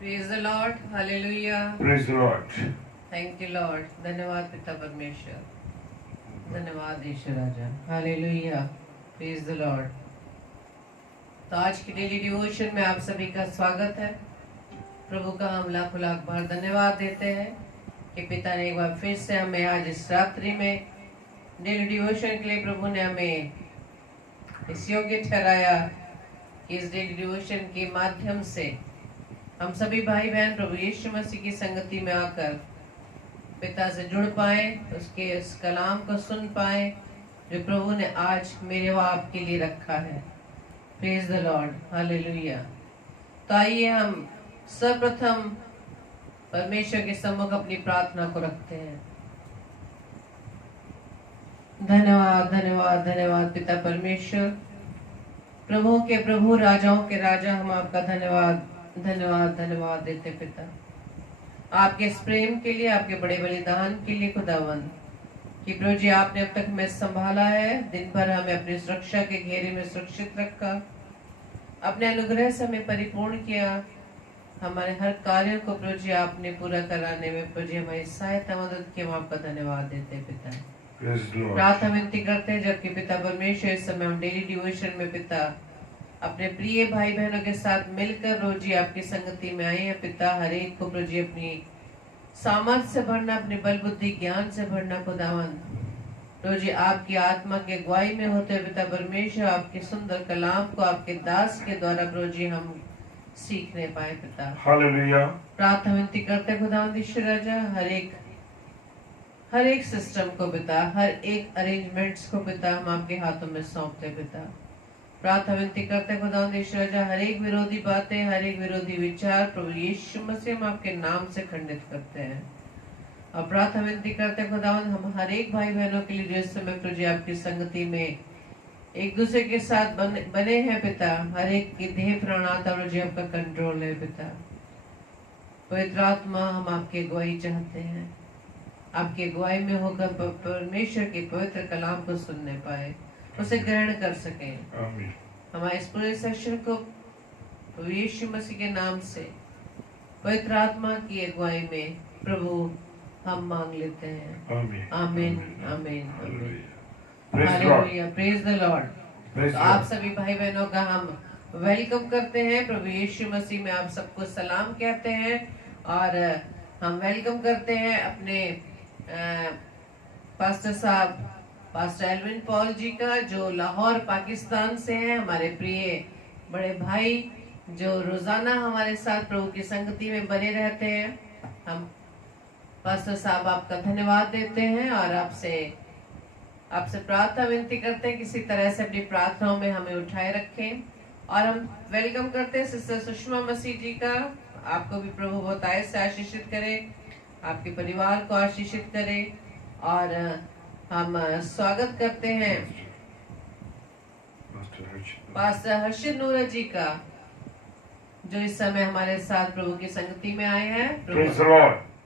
Praise the Lord. Hallelujah. Praise the Lord. Thank you Lord. धन्यवाद पिता परमेश्वर. धन्यवाद ईश्वर राजा. Hallelujah. Praise the Lord. तो आज की डेली डिवोशन में आप सभी का स्वागत है. प्रभु का हम लाखों लाख बार धन्यवाद देते हैं कि पिता ने एक बार फिर से हमें आज इस रात्रि में डेली डिवोशन के लिए प्रभु ने हमें इस योग्य ठहराया कि इस डेली डिवोशन के माध्यम से हम सभी भाई बहन प्रभु यीशु मसीह की संगति में आकर पिता से जुड़ पाए, उसके इस कलाम को सुन पाए जो प्रभु ने आज मेरे व आपके लिए रखा है. Praise the Lord. हालेलुया. तो आइए हम सर्वप्रथम परमेश्वर के सम्मुख अपनी प्रार्थना को रखते हैं. धन्यवाद धन्यवाद धन्यवाद पिता परमेश्वर, प्रभुओं के प्रभु, राजाओं के राजा, हम आपका धन्यवाद धन्यवाद धन्यवाद देते पिता, आपके इस प्रेम के लिए, आपके बड़े बलिदान के लिए खुदावंद कि प्रभु जी आपने अब तक हमें संभाला है, दिन भर हमें अपनी सुरक्षा के घेरे में सुरक्षित रखा, अपने अनुग्रह से हमें परिपूर्ण किया, हमारे हर कार्यों को प्रभु जी आपने पूरा कराने में प्रभु जी हमारी सहायता मदद की. हम आपका धन्यवाद देते पिता. प्रार्थना विनती करते हैं जबकि पिता परमेश्वर इस समय हम डेली डिवोशन में पिता अपने प्रिय भाई बहनों के साथ मिलकर रोजी आपकी संगति में आए हैं पिता. हर एक को प्रभु जी अपनी सामर्थ्य से भरना, अपने बल बुद्धि ज्ञान से भरना खुदावंद. प्रभु जी आपकी आत्मा के अगुवाई में होते हुए पिता परमेश्वर आपके सुंदर कलाम को आपके दास के द्वारा प्रभु जी हम सीखने पाए पिता. हालेलुया. प्रार्थना विनती करते खुदावंद ईश्वर राजा, हर एक सिस्टम को पिता, हर एक अरेंजमेंट्स को पिता हम आपके हाथों में सौंपते पिता. प्रार्थना विनती करते खुदावंद ईश्वर राजा, हर एक विरोधी बातें, हर एक विरोधी विचार प्रभु यीशु मसीह हम आपके नाम से खंडित करते हैं. और प्रार्थना विनती करते खुदावंद हम हर एक भाई बहनों के लिए जो इस समय प्रभु जी आपकी संगति में एक दूसरे के साथ बने हैं पिता, हर एक की देह प्राण आत्मा प्रभु जी आपका कंट्रोल है पिता. पवित्र आत्मा हम आपकी अगुवाई चाहते हैं, आपकी अगुवाई में होकर परमेश्वर के पवित्र कलाम को सुनने पाए, उसे ग्रहण कर सकें. हमारे इस पूरे सेशन को प्रभु यीशु मसीह के नाम से पवित्र आत्मा की अगुवाई में प्रभु हम मांग लेते हैं. आमीन आमीन आमीन. हालेलुया. Praise the Lord. तो आप सभी भाई बहनों का हम वेलकम करते हैं. प्रभु यीशु मसीह में आप सबको सलाम कहते हैं और हम वेलकम करते हैं अपने पास्टर साहब, पास्टर एल्विन पॉल जी का, जो लाहौर पाकिस्तान से हैं, हमारे प्रिय बड़े भाई जो रोजाना हमारे साथ प्रभु की संगति में बने रहते हैं. हम पास्टर साहब आपका धन्यवाद देते हैं और आपसे प्रार्थना विनती करते हैं किसी तरह से अपनी प्रार्थनाओं में हमें उठाए रखें. और हम वेलकम करते हैं सिस्टर सुषमा मसीह जी का. आपको भी प्रभु बहुत आयत से आशीषित करे, आपके परिवार को आशीषित करे. और हम स्वागत करते हैं पास्टर हर्षित नूरा जी का, जो इस समय हमारे साथ प्रभु की संगति में आए हैं.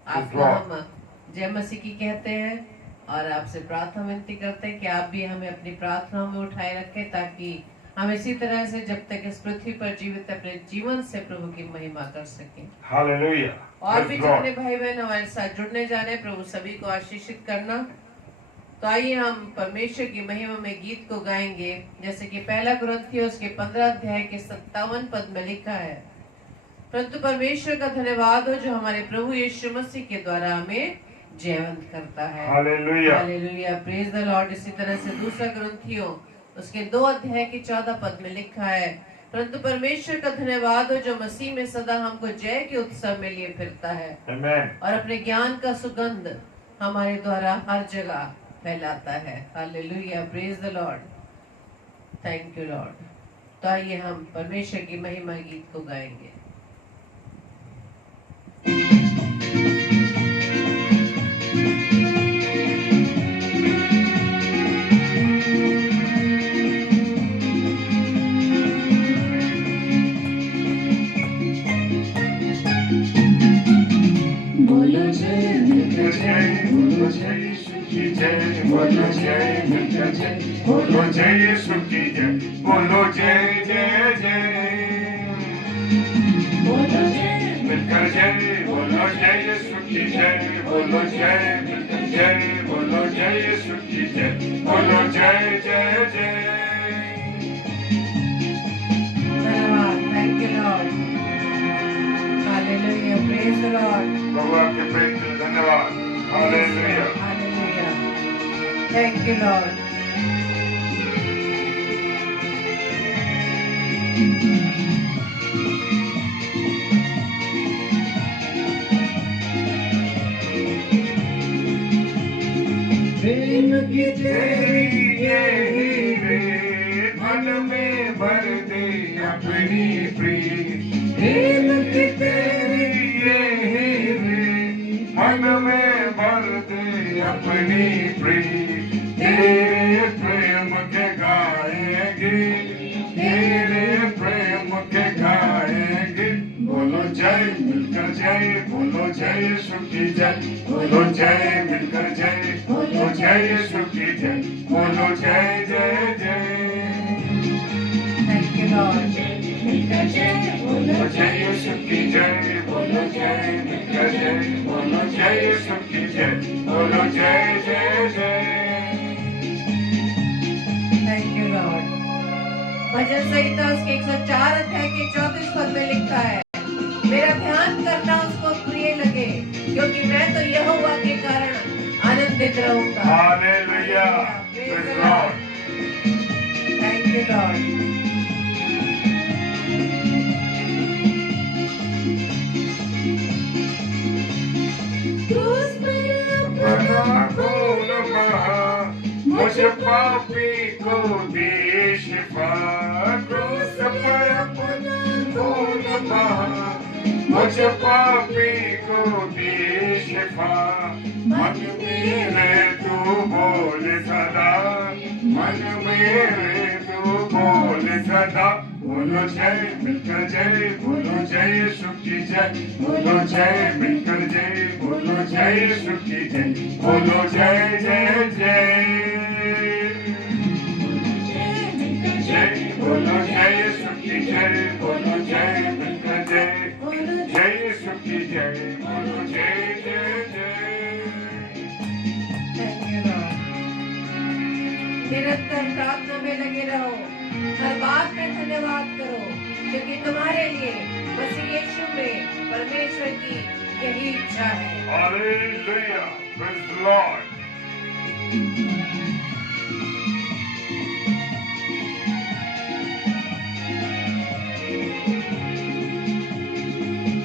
आपको हम जय मसीह की कहते हैं और आपसे प्रार्थना विनती करते हैं कि आप भी हमें अपनी प्रार्थनाओं में उठाए रखें, ताकि हम इसी तरह से जब तक इस पृथ्वी पर जीवित अपने जीवन से प्रभु की महिमा कर सकें. हालेलुया. और भी जितने भाई बहन हमारे साथ जुड़ने जा रहे हैं, प्रभु सभी को आशीषित करना. तो आइए हम परमेश्वर की महिमा में गीत को गाएंगे, जैसे कि पहला कुरिन्थियों उसके 15 अध्याय के 57 पद में लिखा है, परंतु परमेश्वर का धन्यवाद हो जो हमारे प्रभु यीशु मसीह के द्वारा हमें जयवंत करता है. Hallelujah. Hallelujah. Praise the Lord. इसी तरह से दूसरा कुरिन्थियों उसके 2 अध्याय के 14 पद में लिखा है, परंतु परमेश्वर का धन्यवाद हो जो मसीह में सदा हमको जय के उत्सव में लिए फिरता है. आमेन. और अपने ज्ञान का सुगंध हमारे द्वारा हर जगह फैलाता है. Hallelujah. Praise the Lord. Thank you Lord. तो आइए हम परमेश्वर की महिमा गीत को गाएंगे. बोलो जय मिलता जय, बोलो जय यीशु की जय, बोलो जय मिलता जय, बोलो जय यीशु की जय, बोलो जय जय जय. बोलो जय मिलकर जय बोलो जय यीशु की जय बोलो जय मिलकर जय बोलो जय यीशु की जय बोलो जय जय जय धन्यवाद thank you Lord hallelujah praise the Lord प्रभु आपके प्रेम के लिए धन्यवाद hallelujah hallelujah thank you Lord प्रेम की तेरी यही रे मन में भर दे अपनी प्रीत प्रेम की तेरी यही रे मन में भर दे अपनी प्रीत तेरे प्रेम के गाएंगे तेरे प्रेम के गाएंगे बोलो जय मिलकर जय बोलो जय यीशु की जय बोलो जय मिलकर जय बोलो जय यीशु की जय बोलो जय जय जय थैंक यू लॉर्ड मिलकर जय बोलो जय यीशु की जय बोलो जय मिलकर जय बोलो जय यीशु की जय बोलो जय जय जय थैंक यू लॉर्ड भजन संहिता उसके 104 अध्याय के 34 पद में लिखा है मेरा ध्यान करना उसको प्रिय लगे क्योंकि मैं तो यहोवा के कारण आनंदित रहूंगा hallelujah praise the Lord thank you Lord अपना खून बहा मुझ पापी को दे शिफा क्रूस पर अपना खून बहा मुझ पापी को दे शिफा मन मेरे तू बोल सदा मन मेरे तू बोल सदा बोलो जय मिलकर जय बोलो जय यीशु की जय बोलो जय मिलकर जय बोलो जय यीशु की जय बोलो जय जय जय जय बोलो जय यीशु की जय बोलो जय मिलकर जय जय यीशु की जय बोलो जय जय जय थैंक यू लॉर्ड निरंतर प्रार्थना में लगे रहो हर बात में धन्यवाद करो क्योंकि तुम्हारे लिए मसीह यीशु में परमेश्वर की यही इच्छा है Hallelujah. Praise the Lord.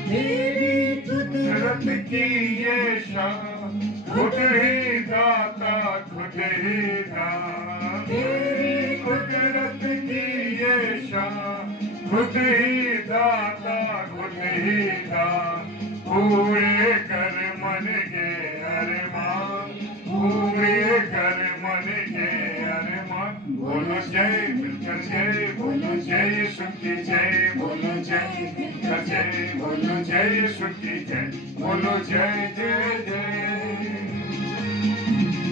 तेरी कुदरत की ये शान खुद ही दाता खुद ही दाता तेरी कुदरत की ये शान खुद ही दाता खुद ही दाता पूरे कर मन के अरमान पूरे कर मन के अरमान बोलो जय मिलकर जय बोलो जय यीशु की जय बोलो जय मिलकर जय बोलो जय यीशु की जय बोलो जय जय जय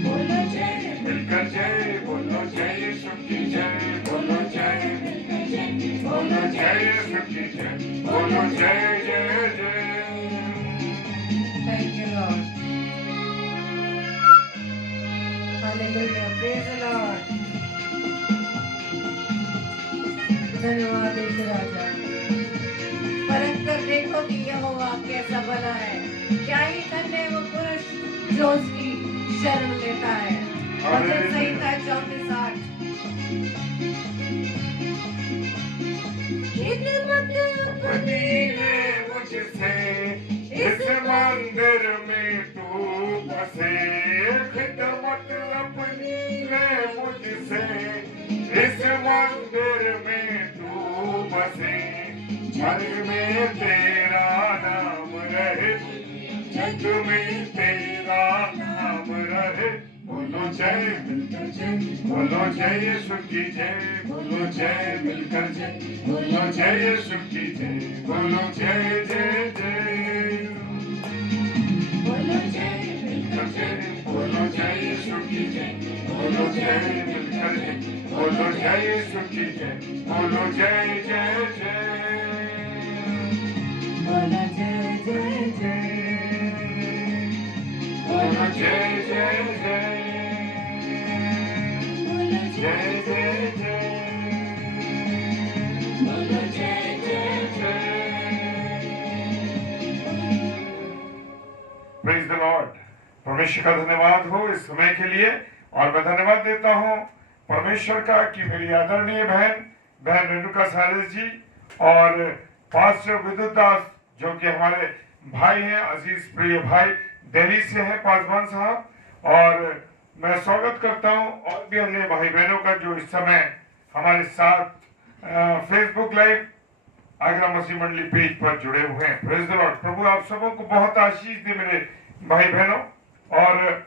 बोलो जय मिलकर जय बोलो जय यीशु की जय बोलो जय मिलकर जय बोलो जय यीशु की जय बोलो जय जय जय thank you Lord hallelujah praise the Lord धन्यवाद यीशु राजा परख कर देखो कि यहोवा कैसा भला है क्या ही धन्य है वो पुरुष जो उसकी शरण लेता है भजन संहिता 34:8 खिदमत अपनी ले मुझसे इस मंदिर में तू बसे खिदमत अपनी ले मुझसे इस मंदिर में तू बसे जग में तेरा नाम रहे जग में तेरा नाम रहे बोलो जय मिलकर जय बोलो जय यीशु की जय बोलो जय मिलकर जय बोलो जय यीशु की जय बोलो जय जय जय बोलो जय मिलकर जय बोलो जय यीशु की जय बोलो जय मिलकर जय बोलो जय यीशु की जय बोलो जय जय जय बोलो जय जय जय जय जय जय जय जय बोलो जय जय प्रेज द लॉर्ड। परमेश्वर का धन्यवाद हो इस समय के लिए। और मैं धन्यवाद देता हूँ परमेश्वर का कि मेरी आदरणीय बहन रेणुका सालिस जी और पास्टर विद्युत दास जो कि हमारे भाई हैं, अजीज प्रिय भाई दिल्ली से हैं, पासवान साहब। और मैं स्वागत करता हूं और भी अन्य भाई बहनों का जो इस समय हमारे साथ फेसबुक लाइव आगरा मसीह मंडली पेज पर जुड़े हुए हैं। Praise the Lord. प्रभु आप सबों को बहुत आशीष दे मेरे भाई बहनों। और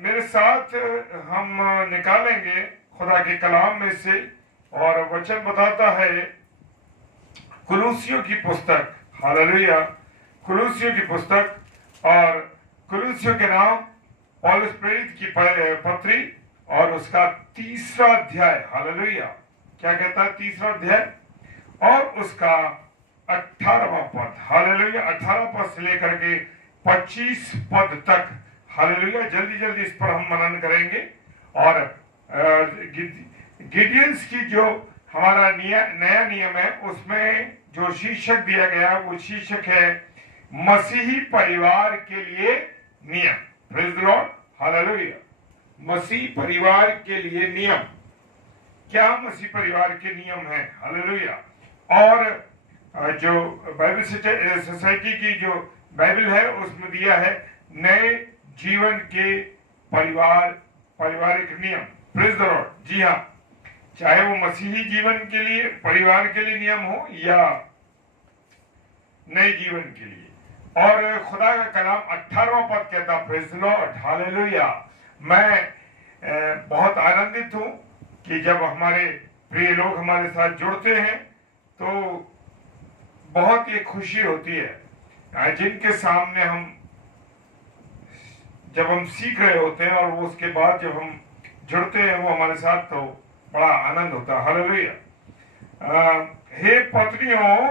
मेरे साथ हम निकालेंगे खुदा के कलाम में से, और वचन बताता है कुलूसियों की पुस्तक, हालेलुया, कुलूसियों की पुस्तक, और कुलूसियों के नाम पौलुस प्रेरित की पत्री और उसका 3रा अध्याय, हालेलुया, क्या कहता है 3रा अध्याय और उसका 18वां पद, हालेलुया, 18 पद से लेकर के 25 पद तक, हालेलुया। जल्दी जल्दी इस पर हम मनन करेंगे। और गिडियंस की जो हमारा नया नियम है उसमें जो शीर्षक दिया गया है वो शीर्षक है मसीही परिवार के लिए नियम। Praise the Lord, hallelujah. मसीह परिवार के लिए नियम, क्या मसीह परिवार के नियम है, हालेलुया। और जो बाइबल सोसाइटी की जो बाइबल है उसमें दिया है नए जीवन के पारिवारिक नियम। Praise the Lord. जी हाँ, चाहे वो मसीही जीवन के लिए परिवार के लिए नियम हो या नए जीवन के लिए। और खुदा का कलाम 18वां पद कहता, प्रेज द लॉर्ड, हालेलुया। मैं बहुत आनंदित हूं कि जब हमारे प्रिय लोग हमारे साथ जुड़ते हैं तो बहुत ही खुशी होती है। जिनके सामने जब हम सीख रहे होते हैं और उसके बाद जब हम जुड़ते हैं वो हमारे साथ, तो बड़ा आनंद होता है, हालेलुया। हे पत्नियों,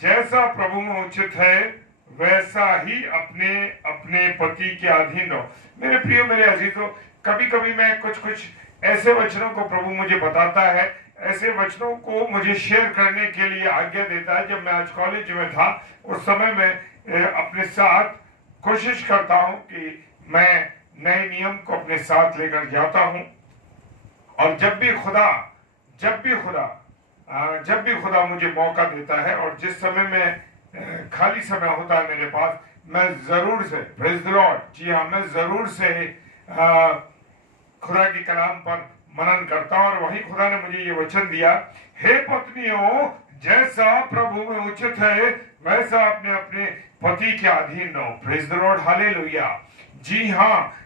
जैसा प्रभु में उचित है वैसा ही अपने अपने पति के अधीन रहो। मेरे प्रियो, मेरे अजीजों, कभी कभी मैं कुछ ऐसे वचनों को प्रभु मुझे बताता है, ऐसे वचनों को मुझे शेयर करने के लिए आज्ञा देता है। जब मैं आज कॉलेज में था उस समय मैं अपने साथ कोशिश करता हूं कि मैं नए नियम को अपने साथ लेकर जाता हूं। और जब भी खुदा मुझे मौका देता है और जिस समय में खाली समय होता है मेरे पास, मैं जरूर से, प्रेज द लॉर्ड, जी हाँ, मैं जरूर से खुदा की कलाम पर मनन करता हूं। और वही खुदा ने मुझे ये वचन दिया, हे पत्नियों, जैसा प्रभु में उचित है वैसा अपने अपने पति के अधीन रहो। Praise the Lord, hallelujah. जी हाँ,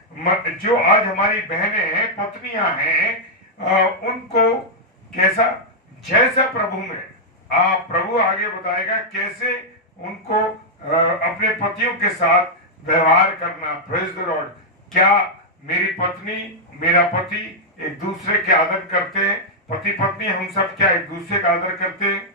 जो आज हमारी बहनें हैं, पत्नियां हैं, उनको कैसा, जैसा प्रभु में, प्रभु आगे बताएगा कैसे उनको अपने पतियों के साथ व्यवहार करना। Praise the Lord. क्या मेरी पत्नी, मेरा पति एक दूसरे के आदर करते हैं? पति पत्नी हम सब क्या एक दूसरे का आदर करते हैं?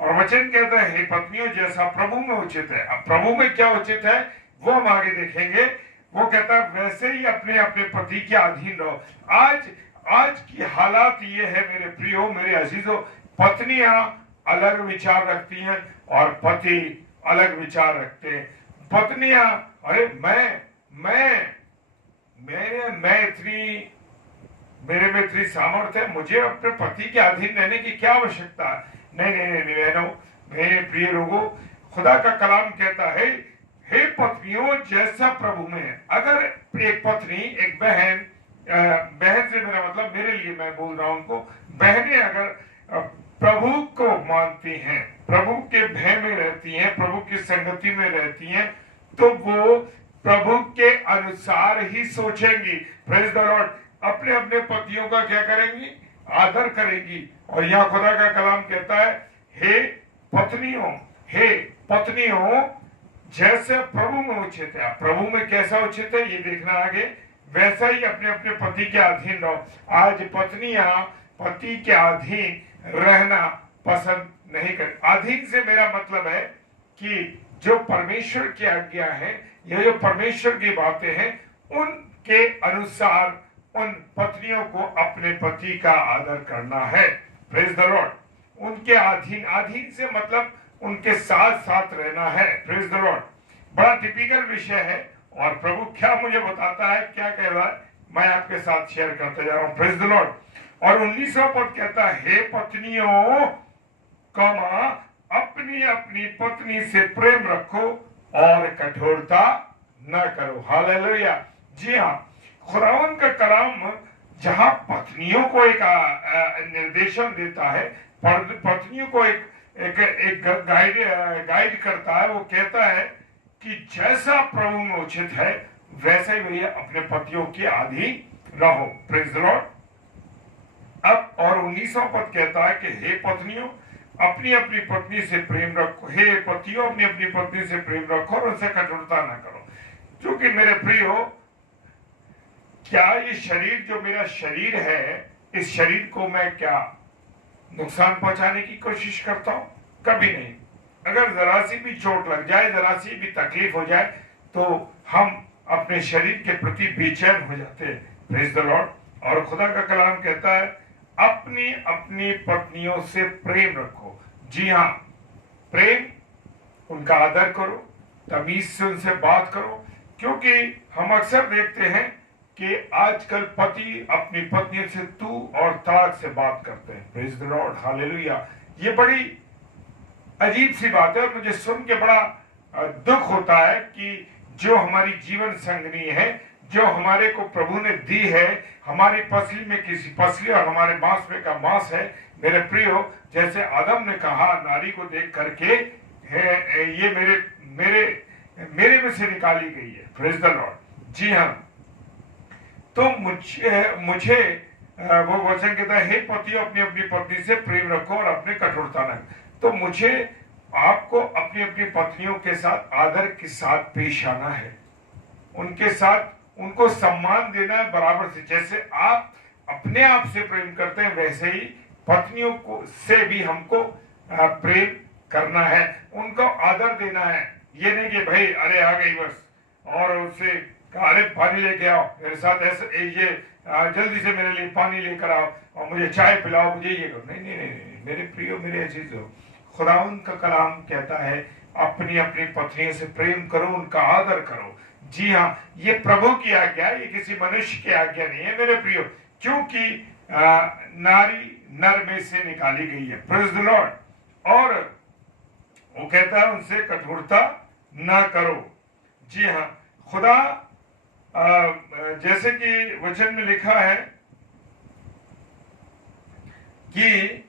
और वचन कहता है, हे पत्नियों, जैसा प्रभु में उचित है। अब प्रभु में क्या उचित है वो हम आगे देखेंगे। वो कहता है वैसे ही अपने अपने पति के अधीन रहो। आज की हालात ये है मेरे प्रियो, मेरे अजीजों, पत्नियां अलग विचार रखती हैं और पति अलग विचार रखते हैं। पत्नियां, अरे मेरे में इतनी सामर्थ्य है, मुझे अपने पति के अधीन रहने की क्या आवश्यकता है? नहीं बहनों, मेरे प्रिय लोगों, खुदा का कलाम कहता है, हे पत्नियों, जैसा प्रभु में है। अगर एक पत्नी, एक बहन से मेरा मतलब मेरे लिए मैं बोल रहा हूं उनको, बहनें अगर प्रभु को मानती हैं, प्रभु के भय में रहती हैं, प्रभु की संगति में रहती हैं, तो वो प्रभु के अनुसार ही सोचेंगी। Praise the Lord. अपने अपने पतियों का क्या करेंगी? आदर करेंगी। और यहाँ खुदा का कलाम कहता है, हे पत्नियों, जैसे प्रभु में उचित है। प्रभु में कैसा उचित है ये देखना आगे। वैसा ही अपने अपने पति के अधीन रहो। आज पत्नियां पति के अधीन रहना पसंद नहीं कर। अधीन से मेरा मतलब है कि जो परमेश्वर की आज्ञा है ये जो परमेश्वर की बातें हैं उनके अनुसार उन पत्नियों को अपने पति का आदर करना है। Praise the Lord. उनके अधीन, अधीन से मतलब उनके साथ साथ रहना है। Praise the Lord. बड़ा टिपिकल विषय है और प्रभु क्या मुझे बताता है, क्या कह रहा है, मैं आपके साथ शेयर करते जा रहा हूं। Praise the Lord. और 19वां पद कहता है, हे पत्नियों कमा अपनी अपनी पत्नी से प्रेम रखो और कठोरता न करो। हालेलुया। जी हाँ, खुदावन का कलाम जहां पत्नियों को एक निर्देशन देता है, पत्नियों को एक गाइड करता है। वो कहता है कि जैसा प्रभु में उचित है वैसे ही भैया अपने पतियों के अधीन रहो। Praise the Lord. अब और 19वां पद कहता है कि हे पत्नियों अपनी अपनी पत्नी से प्रेम रखो, हे पतियों अपनी अपनी पत्नी से प्रेम रखो और उनसे कठोरता ना करो। क्योंकि मेरे प्रियो, क्या ये शरीर जो मेरा शरीर है, इस शरीर को मैं क्या नुकसान पहुंचाने की कोशिश करता हूं? कभी नहीं। अगर जरा सी भी चोट लग जाए, जरा सी भी तकलीफ हो जाए तो हम अपने शरीर के प्रति बेचैन हो जाते हैं। Praise the Lord. और खुदा का कलाम कहता है अपनी अपनी पत्नियों से प्रेम रखो। जी हाँ, प्रेम, उनका आदर करो, तमीज से उनसे बात करो। क्योंकि हम अक्सर देखते हैं कि आजकल पति अपनी पत्नी से तू और ताक से बात करते हैं। Praise the Lord. हालेलुया। ये बड़ी अजीब सी बात है और मुझे सुन के बड़ा दुख होता है कि जो हमारी जीवन संगनी है, जो हमारे को प्रभु ने दी है, हमारी पसली में किसी पसली और हमारे मांस में का मांस है। मेरे प्रियो, जैसे आदम ने कहा नारी को देख करके है ये मेरे में से निकाली गई है। Praise the Lord. जी हाँ, तो मुझे वो वचन कहता है हे पतियों अपनी अपनी पत्नी से प्रेम रखो और अपने कठोरता न। तो मुझे आपको अपनी अपनी पत्नियों के साथ आदर के साथ पेश आना है, उनके साथ उनको सम्मान देना है बराबर से। जैसे आप अपने आप से प्रेम करते हैं वैसे ही पत्नियों को से भी हमको प्रेम करना है, उनको आदर देना है। ये नहीं कि भाई अरे आ गई बस और उससे कहा अरे पानी लेके आओ मेरे साथ, ऐसे ये जल्दी से मेरे लिए पानी लेकर आओ और मुझे चाय पिलाओ, मुझे ये करो। नहीं नहीं नहीं, नहीं। मेरे प्रियो, मेरे अजीजों, खुदावन का कलाम कहता है अपनी अपनी पत्नियों से प्रेम करो, उनका आदर करो। जी हाँ, ये प्रभु की आज्ञा है, ये किसी मनुष्य की आज्ञा नहीं है मेरे प्रियो। क्योंकि नारी नर में से निकाली गई है। Praise the Lord. और वो कहता है उनसे कठोरता ना करो। जी हाँ, खुदा जैसे कि वचन में लिखा है कि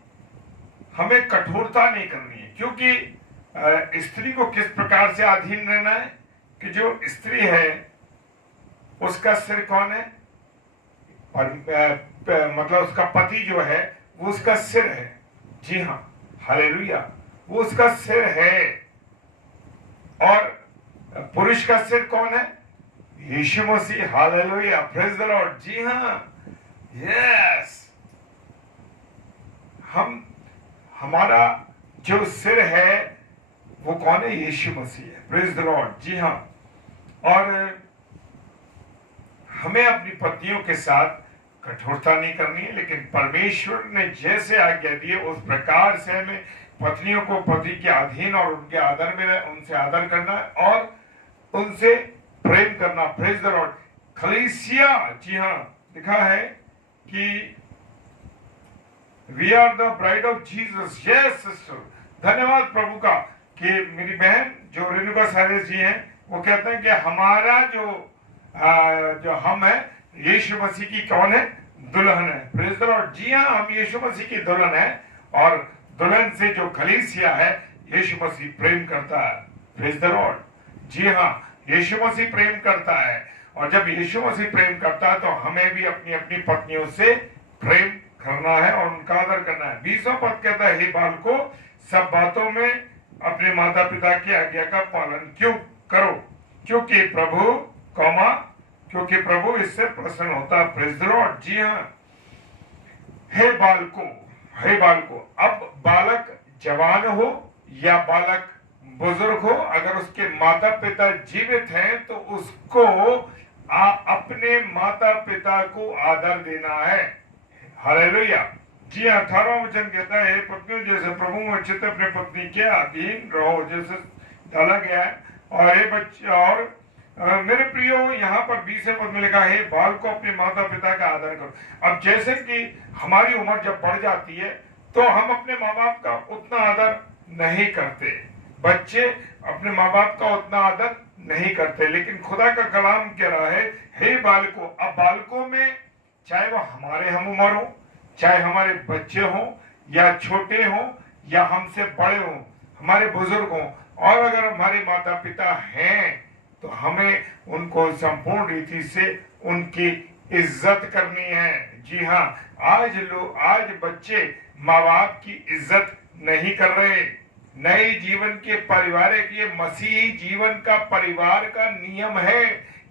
हमें कठोरता नहीं करनी है। क्योंकि स्त्री को किस प्रकार से अधीन रहना है कि जो स्त्री है उसका सिर कौन है? मतलब उसका पति जो है वो उसका सिर है। जी हाँ, हालेलुया, वो उसका सिर है। और पुरुष का सिर कौन है? Yeshu Masih. Hallelujah, praise the Lord. जी हाँ, यस, हमारा जो सिर है वो कौन है? यीशु मसीह है। Praise the Lord. जी हाँ, और हमें अपनी पत्नियों के साथ कठोरता नहीं करनी है, लेकिन परमेश्वर ने जैसे आज्ञा दी है उस प्रकार से हमें पत्नियों को पति के अधीन और उनके आदर में उनसे आदर करना है और उनसे प्रेम करना। Praise the Lord. कलीसिया, जी हाँ, लिखा है कि we are the bride of Jesus. Yes sister, धन्यवाद प्रभु का कि मेरी बहन जो रेणुका सारेस जी हैं वो कहते हैं कि हमारा जो हम है यीशु मसीह की कौन है? दुल्हन है। Praise the Lord. जी हाँ, हम यीशु मसीह की दुल्हन है और दुल्हन से जो कलीसिया है यीशु मसीह प्रेम करता है। Praise the Lord. जी हाँ, यीशु मसीह प्रेम करता है और जब यीशु मसीह प्रेम करता है तो हमें भी अपनी अपनी पत्नियों से प्रेम करना है और उनका आदर करना है। 20वां पद कहता है हे बालकों सब बातों में अपने माता पिता की आज्ञा का पालन क्यों करो, क्योंकि प्रभु इससे प्रसन्न होता है। Praise the Lord. जी हाँ, हे बालकों, अब बालक जवान हो या बालक बुजुर्ग हो, अगर उसके माता पिता जीवित हैं तो उसको अपने माता पिता को आदर देना है। हालेलुया। जी, 18वां वचन कहता है, पत्नियों जैसे प्रभु में चित्त अपने पत्नी के अधीन रहो, जैसे डाला गया है। और हे बच्चे, और मेरे प्रियो, यहाँ पर 20वें पद में लिखा है, बाल को अपने माता पिता का आदर करो। अब जैसे कि हमारी उम्र जब बढ़ जाती है तो हम अपने माँ बाप का उतना आदर नहीं करते, बच्चे अपने माँ बाप का उतना आदर नहीं करते, लेकिन खुदा का कलाम कह रहा है, हे बालकों। अब बालकों में चाहे वो हमारे हम उम्र हो, चाहे हमारे बच्चे हों या छोटे हों या हमसे बड़े हों, हमारे बुजुर्ग हों, और अगर हमारे माता पिता हैं तो हमें उनको संपूर्ण रीति से उनकी इज्जत करनी है। जी हाँ, आज बच्चे माँ बाप की इज्जत नहीं कर रहे। नए जीवन के पारिवारिक, ये मसीही जीवन का परिवार का नियम है।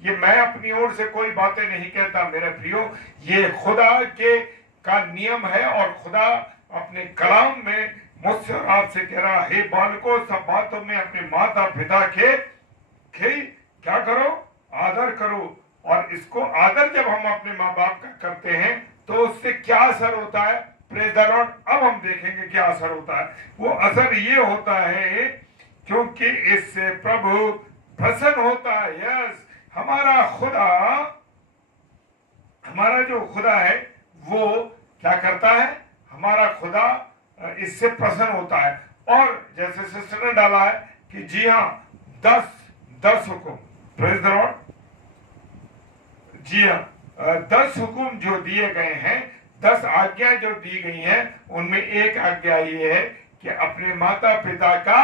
ये मैं अपनी ओर से कोई बातें नहीं कहता मेरे प्रियो, ये खुदा के का नियम है। और खुदा अपने कलाम में मुझसे और आपसे कह रहा है, बालकों सब बातों में अपने माता पिता के क्या करो, आदर करो। और इसको आदर जब हम अपने माँ बाप का करते हैं तो उससे क्या असर होता है, प्रेज़ द लॉर्ड। अब हम देखेंगे क्या असर होता है। वो असर ये होता है क्योंकि इससे प्रभु प्रसन्न होता है। यस, हमारा जो खुदा है वो क्या करता है, हमारा खुदा इससे प्रसन्न होता है। और जैसे सिस्टर ने डाला है कि जी हाँ, 10 हुक्म, प्रेज़ द लॉर्ड। जी हाँ, 10 हुक्म जो दिए गए हैं, 10 आज्ञा जो दी गई हैं, उनमें एक आज्ञा ये है कि अपने माता पिता का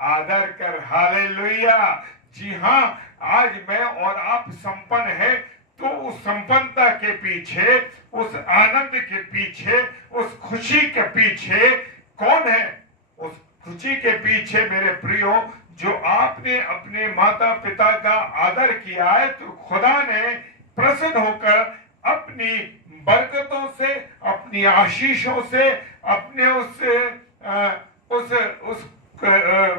आदर कर। हालेलुया। जी हाँ, आज मैं और आप संपन्न है तो उस संपन्नता के पीछे, उस आनंद के पीछे, उस खुशी के पीछे कौन है? उस खुशी के पीछे मेरे प्रियो, जो आपने अपने माता पिता का आदर किया है तो खुदा ने प्रसन्न होकर अपनी बरकतों से, अपनी आशीषों से, अपने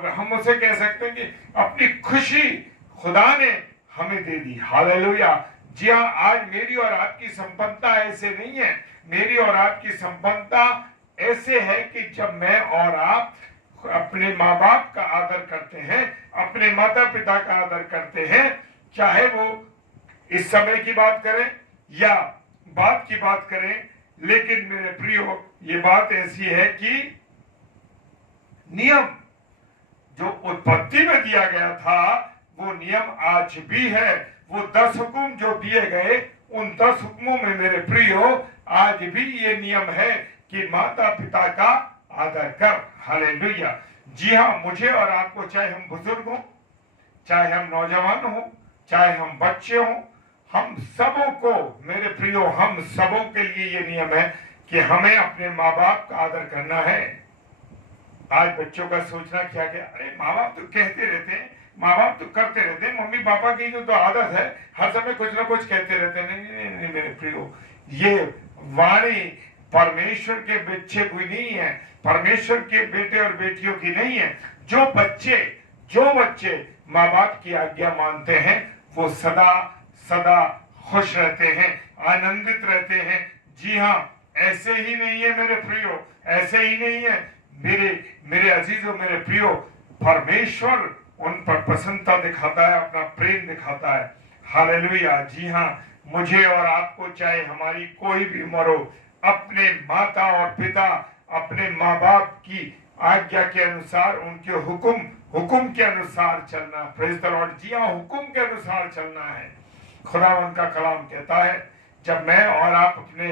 हम उसे कह सकते हैं कि अपनी खुशी खुदा ने हमें दे दी। हालेलुया। जी हाँ, आज मेरी और आपकी संपन्नता ऐसे नहीं है। मेरी और आपकी संपन्नता ऐसे है कि जब मैं और आप अपने माँ बाप का आदर करते हैं, अपने माता पिता का आदर करते हैं, चाहे वो इस समय की बात करें या बात की बात करें। लेकिन मेरे प्रियो, ये बात ऐसी है कि नियम जो उत्पत्ति में दिया गया था वो नियम आज भी है। वो 10 हुक्म जो दिए गए, उन 10 हुक्मों में मेरे प्रियो आज भी ये नियम है कि माता पिता का आदर कर। हालेलुया। जी हाँ, मुझे और आपको, चाहे हम बुजुर्ग हो, चाहे हम नौजवान हो, चाहे हम बच्चे हो, हम सबों को मेरे प्रियो, हम सबों के लिए ये नियम है कि हमें अपने माँ बाप का आदर करना है। आज बच्चों का सोचना क्या, अरे माँ बाप तो कहते रहते हैं, माँ बाप तो करते रहते हैं, मम्मी पापा की जो तो आदत है हर समय कुछ ना कुछ कहते रहते हैं। नहीं मेरे प्रियो, ये वाणी परमेश्वर के बच्चे कोई नहीं है, परमेश्वर के बेटे और बेटियों की नहीं है। जो बच्चे माँ बाप की आज्ञा मानते हैं वो सदा सदा खुश रहते हैं, आनंदित रहते हैं। जी हाँ, ऐसे ही नहीं है मेरे प्रियो, ऐसे ही नहीं है मेरे अजीजों, मेरे प्रियो। परमेश्वर उन पर प्रसन्नता दिखाता है, अपना प्रेम दिखाता है। हालेलुया। जी हाँ, मुझे और आपको, चाहे हमारी कोई भी उम्र हो, अपने माता और पिता, अपने माँ बाप की आज्ञा के अनुसार, उनके हुक्म के अनुसार चलना। Praise the Lord. जी हाँ, हुक्म के अनुसार चलना है। खुदावंद का कलाम कहता है, जब मैं और आप अपने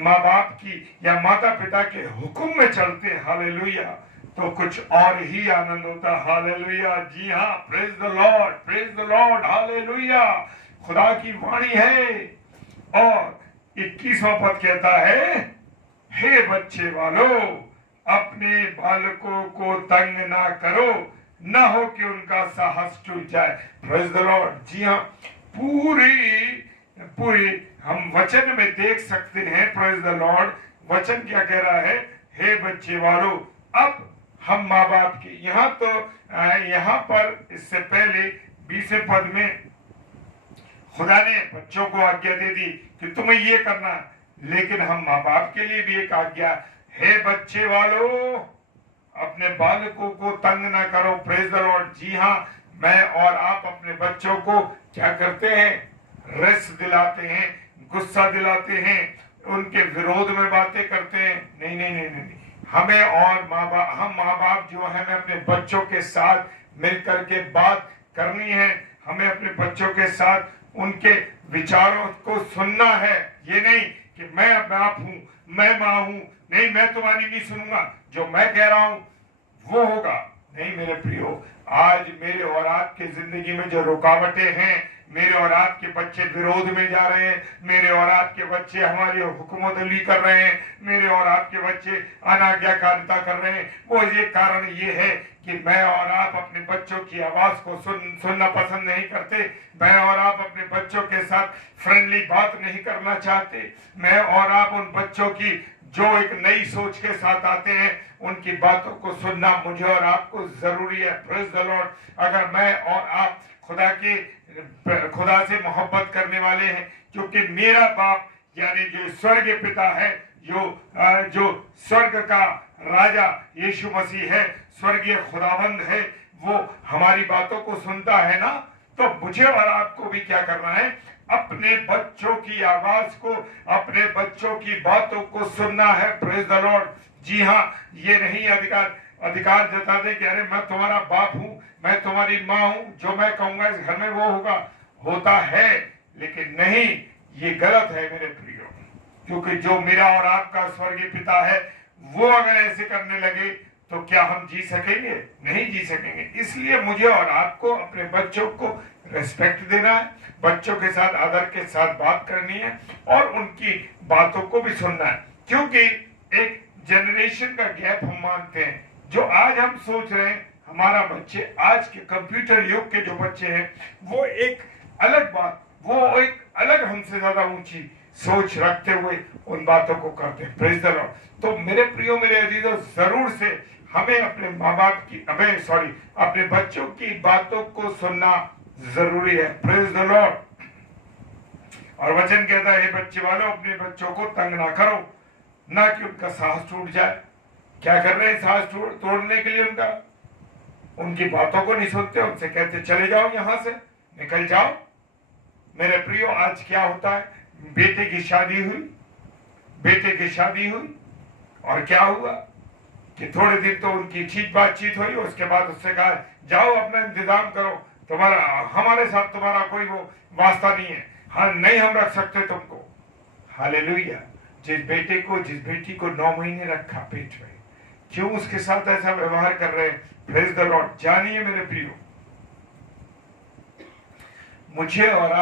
माँ बाप की या माता पिता के हुक्म में चलते हैं, हालेलुया, तो कुछ और ही आनंद होता है। हालेलुया। जी हाँ, praise the Lord, praise the Lord. Hallelujah. खुदा की वाणी है। और 21वां पद कहता है, हे बच्चे वालों, अपने बालकों को तंग ना करो, ना हो कि उनका साहस टूट जाए। Praise the Lord. जी हाँ, पूरी हम वचन में देख सकते हैं। Praise the Lord. वचन क्या कह रहा है? हे बच्चे वालों, अब हम माँ बाप की, यहाँ तो यहाँ पर इससे पहले 20वें पद में खुदा ने बच्चों को आज्ञा दे दी कि तुम्हें ये करना, लेकिन हम माँ बाप के लिए भी एक आज्ञा है, बच्चे वालों अपने बालकों को तंग ना करो। Praise the Lord. जी हाँ, मैं और आप अपने बच्चों को क्या करते हैं? रेस्ट दिलाते हैं, गुस्सा दिलाते हैं, उनके विरोध में बातें करते हैं। नहीं नहीं नहीं नहीं, हमें और हम माँ बाप जो है, हमें अपने बच्चों के साथ मिलकर के बात करनी है। हमें अपने बच्चों के साथ उनके विचारों को सुनना है। ये नहीं कि मैं बाप हूं, मैं माँ हूं, नहीं मैं तुम्हारी नहीं सुनूंगा, जो मैं कह रहा हूं वो होगा। नहीं मेरे प्रियो, आज मेरे और आपके जिंदगी में जो रुकावटें हैं, मेरे और आपके बच्चे विरोध में जा रहे हैं, मेरे और आपके बच्चे हमारी हुकूमतली कर रहे हैं, मेरे और आपके बच्चे अनाज्ञाकारिता कर रहे हैं, वो ये कारण ये है कि मैं और आप अपने बच्चों की आवाज को सुनना पसंद नहीं करते। मैं और आप अपने बच्चों के साथ फ्रेंडली बात नहीं करना चाहते। मैं और आप उन बच्चों की जो एक नई सोच के साथ आते हैं, उनकी बातों को सुनना मुझे और आपको जरूरी है। Praise the Lord. अगर मैं और आप खुदा से मोहब्बत करने वाले हैं, क्योंकि मेरा बाप यानी जो स्वर्गीय पिता है, जो स्वर्ग का राजा यीशु मसीह है, स्वर्गीय खुदावंद है, वो हमारी बातों को सुनता है ना, तो मुझे और आपको भी क्या करना है? अपने बच्चों की आवाज को, अपने बच्चों की बातों को सुनना है। Praise the Lord. जी हाँ, ये नहीं अधिकार जता दे कि अरे मैं तुम्हारा बाप हूं, मैं तुम्हारी माँ हूं, जो मैं कहूंगा इस घर में वो होगा। होता है, लेकिन नहीं, ये गलत है मेरे प्रियो, क्योंकि जो मेरा और आपका स्वर्गीय पिता है, वो अगर ऐसे करने लगे तो क्या हम जी सकेंगे? नहीं जी सकेंगे। इसलिए मुझे और आपको अपने बच्चों को रेस्पेक्ट देना है, बच्चों के साथ आदर के साथ बात करनी है और उनकी बातों को भी सुनना है, क्योंकि एक जनरेशन का गैप हम मानते हैं। जो आज हम सोच रहे हैं, हमारा बच्चे आज के कंप्यूटर युग के जो बच्चे हैं, वो एक अलग बात, वो एक अलग हमसे ज्यादा ऊंची सोच रखते हुए उन बातों को करते हैं। Praise the Lord. तो मेरे प्रियो, मेरे अजीजों, जरूर से हमें अपने माँ बाप की अपने बच्चों की बातों को सुनना जरूरी है। Praise the Lord. और वचन कहता है, बच्चे वालों अपने बच्चों को तंग ना करो, ना कि उनका साहस टूट जाए। क्या कर रहे हैं? साहस तोड़ने के लिए उनकी बातों को नहीं सुनते, उनसे कहते चले जाओ, यहां से निकल जाओ। मेरे प्रियो, आज क्या होता है? बेटे की शादी हुई और क्या हुआ कि थोड़े दिन तो उनकी ठीक बातचीत हुई, उसके बाद उससे कहा जाओ अपना इंतजाम करो, हमारे साथ तुम्हारा कोई वो वास्ता नहीं है, हाँ नहीं हम रख सकते तुमको। हालेलुया। जिस बेटी को 9 महीने रखा पेट में, क्यों उसके साथ ऐसा व्यवहार कर रहे हैं? Praise the Lord. जानिए मेरे प्रियो, मुझे और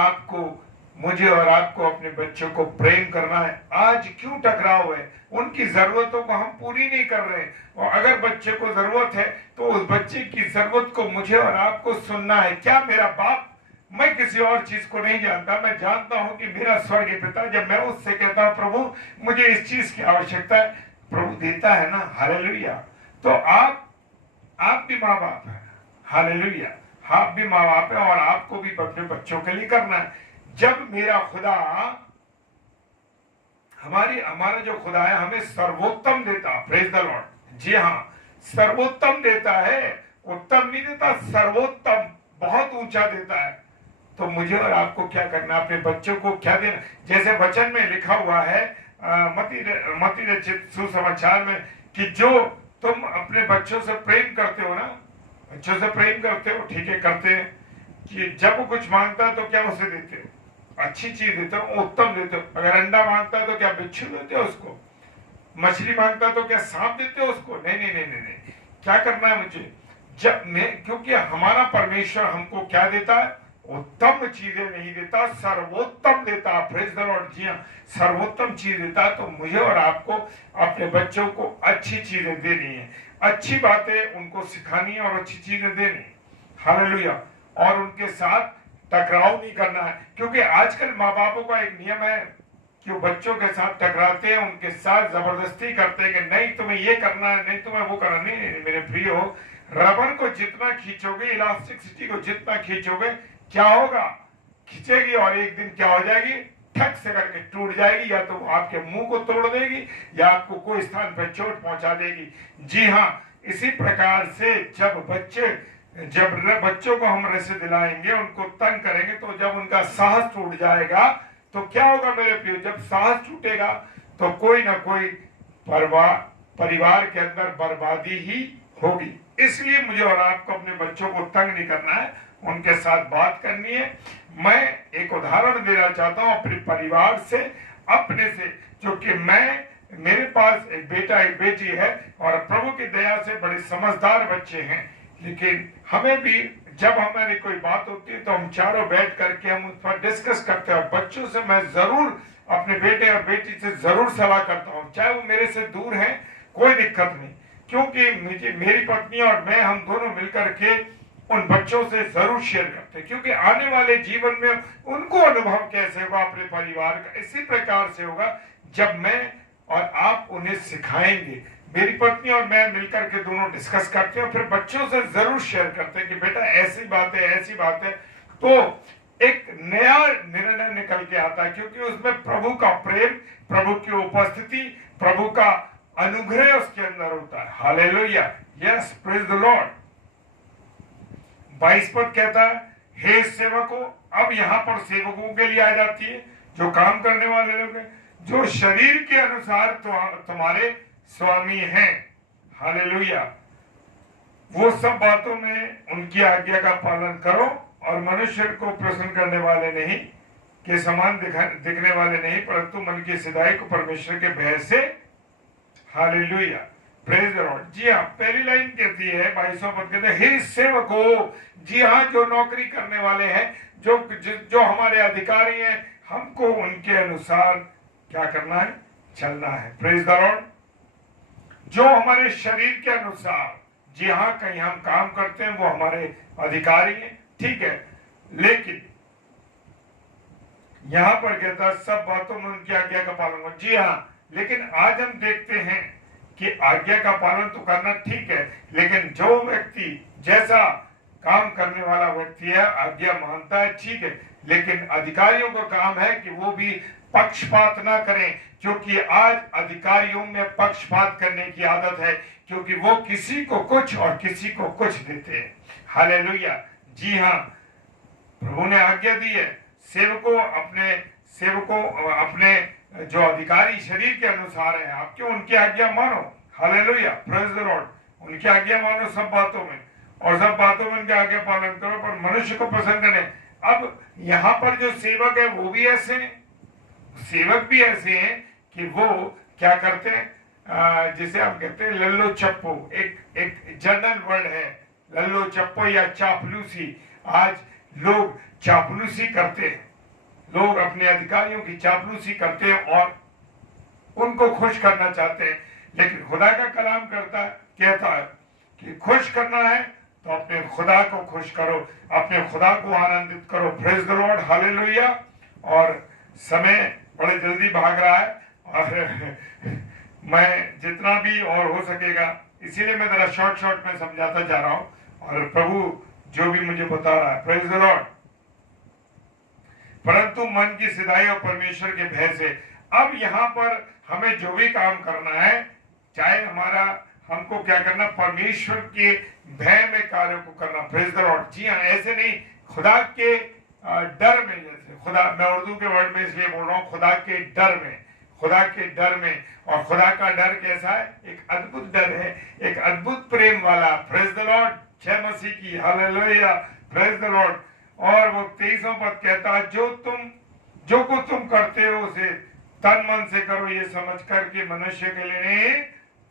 आपको अपने बच्चों को प्रेम करना है। आज क्यों टकराव है? उनकी जरूरतों को हम पूरी नहीं कर रहे हैं, और अगर बच्चे को जरूरत है तो उस बच्चे की जरूरत को मुझे और आपको सुनना है। क्या मेरा बाप, मैं किसी और चीज को नहीं जानता, मैं जानता हूं कि मेरा स्वर्गीय पिता, जब मैं उससे कहता हूं प्रभु मुझे इस चीज की आवश्यकता है, प्रभु देता है ना। हालेलुया। तो आप भी माँ बाप है। हालेलुया। आप भी माँ बाप है और आपको भी अपने बच्चों के लिए करना है। जब मेरा खुदा, हमारा जो खुदा है, हमें सर्वोत्तम देता, प्रेज द लॉर्ड। जी हाँ, सर्वोत्तम देता है, उत्तम नहीं देता, सर्वोत्तम, बहुत ऊंचा देता है। तो मुझे और आपको क्या करना? अपने बच्चों को क्या देना? जैसे वचन में लिखा हुआ है मत्ती रचित सुसमाचार में कि जो तुम अपने बच्चों से प्रेम करते हो ना, बच्चों से प्रेम करते हो, ठीक है, करते हैं, कि जब वो कुछ मांगता है तो क्या उसे देते हो? अच्छी चीज देते हो, उत्तम देते हो। अगर अंडा मांगता है तो क्या बिच्छू देते हो उसको? मछली मांगता है तो क्या सांप देते हो उसको? नहीं नहीं नहीं नहीं। क्या करना है मुझे? क्योंकि हमारा परमेश्वर हमको क्या देता है? उत्तम चीजें नहीं देता, सर्वोत्तम देता। Praise the Lord. जी हाँ, सर्वोत्तम चीज देता। तो मुझे और आपको अपने बच्चों को अच्छी चीजें देनी है, अच्छी बातें उनको सिखानी है और अच्छी चीजें देनी। हालेलुया। और उनके साथ टकराव नहीं करना है, क्योंकि आजकल माँ बापों का एक नियम है कि वो बच्चों के साथ टकराते हैं, उनके साथ जबरदस्ती करते हैं कि नहीं तुम्हें ये करना है, नहीं तुम्हें वो करना। नहीं, नहीं मेरे प्रियो, रबर को जितना खींचोगे, इलास्टिसिटी को जितना खींचोगे, क्या होगा, खींचेगी और एक दिन क्या हो जाएगी, ठक से करके टूट जाएगी, या तो आपके मुंह को तोड़ देगी या आपको कोई स्थान पर चोट पहुंचा देगी। जी हाँ, इसी प्रकार से जब बच्चों को हम रस्से दिलाएंगे, उनको तंग करेंगे, तो जब उनका साहस टूट जाएगा तो क्या होगा मेरे प्रियो, जब साहस टूटेगा तो कोई ना कोई परिवार के अंदर बर्बादी ही होगी। इसलिए मुझे और आपको अपने बच्चों को तंग नहीं करना है, उनके साथ बात करनी है। मैं एक उदाहरण देना चाहता हूं अपने परिवार से, अपने से, जो कि मेरे पास एक बेटा एक बेटी है और प्रभु की दया से बड़े समझदार बच्चे हैं। लेकिन हमें भी जब हमारी कोई बात होती है तो हम चारों बैठ करके हम उस पर डिस्कस करते हैं। बच्चों से मैं जरूर, अपने बेटे और बेटी से जरूर सलाह करता हूँ, चाहे वो मेरे से दूर हैं, कोई दिक्कत नहीं, क्योंकि मेरी पत्नी और मैं, हम दोनों मिलकर के उन बच्चों से जरूर शेयर करते हैं, क्योंकि आने वाले जीवन में उनको अनुभव कैसे होगा अपने परिवार का, इसी प्रकार से होगा जब मैं और आप उन्हें सिखाएंगे। मेरी पत्नी और मैं मिलकर के दोनों डिस्कस करते हैं, फिर बच्चों से जरूर शेयर करते हैं कि बेटा ऐसी बात है, ऐसी बात है, तो एक नया निर्णय निकल के आता है, क्योंकि उसमें प्रभु का प्रेम, प्रभु की उपस्थिति, प्रभु का अनुग्रह उसके अंदर होता है। Hallelujah, yes, praise the Lord. 22 पद कहता है, हे सेवकों, अब यहाँ पर सेवकों के लिए आ जाती है, जो काम करने वाले लोग हैं, जो शरीर के अनुसार तुम्हारे स्वामी हैं। हालेलुया, वो सब बातों में उनकी आज्ञा का पालन करो और मनुष्य को प्रसन्न करने वाले नहीं के समान दिखने वाले नहीं, परंतु मन की सिधाई को परमेश्वर के भय से। Hallelujah, praise the Lord. जी हाँ, पहली लाइन कहती है 22वां पद कहते हैं, हे सेवकों, जी हाँ, जो नौकरी करने वाले हैं, जो हमारे अधिकारी हैं, हमको उनके अनुसार क्या करना है, चलना है। Praise the Lord. जो हमारे शरीर के अनुसार, जी हाँ, कहीं हम काम करते हैं, वो हमारे अधिकारी हैं, ठीक है, लेकिन यहां पर कहता है सब बातों में उनकी आज्ञा का पालन करो। जी हाँ, लेकिन आज हम देखते हैं कि आज्ञा का पालन तो करना ठीक है, लेकिन जो व्यक्ति जैसा काम करने वाला व्यक्ति है, आज्ञा मानता है, ठीक है, लेकिन अधिकारियों का काम है कि वो भी पक्षपात ना करें, क्योंकि आज अधिकारियों में पक्षपात करने की आदत है, क्योंकि वो किसी को कुछ और किसी को कुछ देते हैं। हालेलुया, जी हाँ, प्रभु ने आज्ञा दी है, सेवकों अपने जो अधिकारी शरीर के अनुसार है, आप क्यों उनकी आज्ञा मानो। Hallelujah, praise the Lord. उनकी आज्ञा मानो सब बातों में, और सब बातों में उनके आज्ञा पालन करो, पर मनुष्य को पसंद करें। अब यहाँ पर जो सेवक है वो भी ऐसे हैं, सेवक भी ऐसे हैं कि वो क्या करते हैं, जिसे हम कहते हैं लल्लो चप्पो, एक जनरल वर्ड है लल्लो चप्पो या चापलूसी। आज लोग चापलूसी करते हैं, लोग अपने अधिकारियों की चापलूसी करते हैं और उनको खुश करना चाहते हैं, लेकिन खुदा का कलाम कहता है कि खुश करना है तो अपने खुदा को खुश करो, अपने खुदा को आनंदित करो। Praise the Lord, hallelujah. और समय बड़े जल्दी भाग रहा है और मैं जितना भी और हो सकेगा, इसीलिए मैं जरा शॉर्ट में समझाता जा रहा हूं, और प्रभु जो भी मुझे बता रहा है, प्रेज द लॉर्ड। परंतु मन की सिधाई और परमेश्वर के भय से। अब यहाँ पर हमें जो भी काम करना है, चाहे हमको क्या करना, परमेश्वर के भय में कार्यों को करना। Praise the Lord. जी हाँ, ऐसे नहीं, खुदा के डर में, जैसे खुदा, मैं उर्दू के वर्ड में इसलिए बोल रहा हूँ, खुदा के डर में, खुदा के डर में। और खुदा का डर कैसा है, एक अद्भुत डर है, एक अद्भुत प्रेम वाला। प्रेज द लॉर्ड, जय मसीह की, हालेलुया, प्रेज द लॉर्ड। और वो 23वां पद कहता है, जो कुछ तुम करते हो उसे तन मन से करो, ये समझ कर कि मनुष्य के लिए नहीं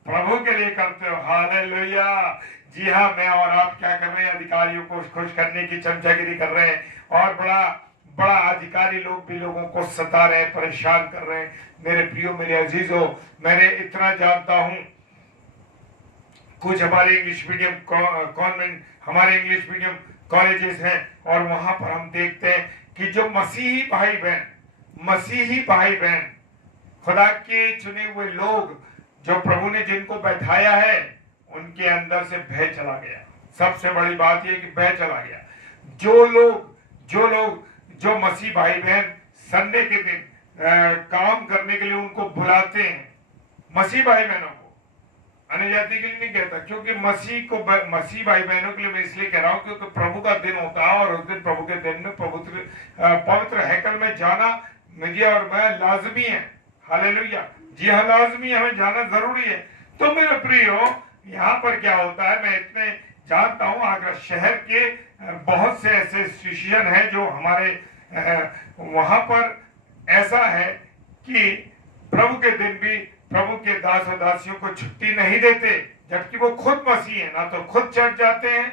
प्रभु के लिए करते हो। हालेलुया। जी हाँ, मैं और आप क्या कर रहे हैं, अधिकारियों को खुश करने की चमचागिरी कर रहे हैं, और बड़ा अधिकारी लोग भी लोगों को सता रहे हैं, परेशान कर रहे हैं। मेरे प्रियो, मेरे अजीजों, मैंने इतना जानता हूं, कुछ हमारे इंग्लिश मीडियम कॉन्वेंट, हमारे इंग्लिश मीडियम कॉलेजेस हैं, और वहां पर हम देखते हैं कि जो मसीही भाई बहन खुदा के चुने हुए लोग जो प्रभु ने जिनको बैठाया है उनके अंदर से भय चला गया। सबसे बड़ी बात यह कि भय चला गया। जो मसीह भाई बहन संडे के दिन काम करने के लिए उनको बुलाते हैं, मसीह भाई बहनों को, अन्य जाति के लिए नहीं कहता, क्योंकि मसीह भाई बहनों के लिए मैं इसलिए कह रहा हूं क्योंकि प्रभु का दिन होता है और उस दिन प्रभु के दिन में पवित्र हैकल में जाना मुझे और मैं लाजमी है। हालेलुया, जी हाँ, लाजमी है, हमें जाना जरूरी है। तो मेरे प्रियो, यहाँ पर क्या होता है, मैं इतने जानता हूँ आगरा शहर के बहुत से ऐसे इंस्टीट्यूशन है जो हमारे वहां पर ऐसा है कि प्रभु के दिन भी प्रभु के दास और दासियों को छुट्टी नहीं देते, जबकि वो खुद मसीह है, ना तो खुद चढ़ जाते हैं